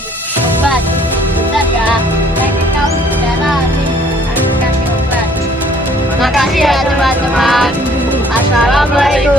obat. Bentar ya, saya kamu bicara nih, aku kasih obat. Makasih ya teman-teman. Assalamualaikum